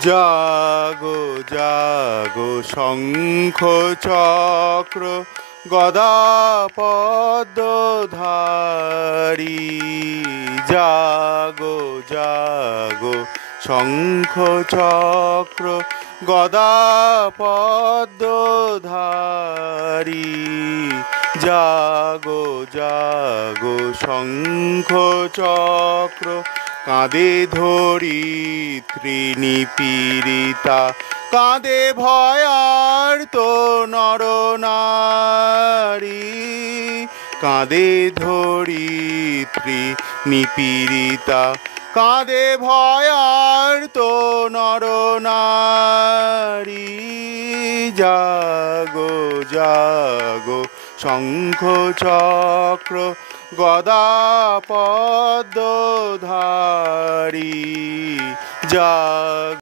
জাগো জাগো শঙ্খ চক্র গদা পদ্মধারী। জাগো জাগো শঙ্খ চক্র গদা পদ্মধারী। জাগো জাগো শঙ্খ চক্র কাঁধে ধরিত্রী নিপীড়িতা, কাঁধে ভয়ার্ত নরনারী। কাঁধে ধরিত্রী নিপীড়িতা, কাঁধে ভয়ার্ত নরনারী। জাগো জাগো শঙ্খ চক্র গদা পদ্মধারী। জাগো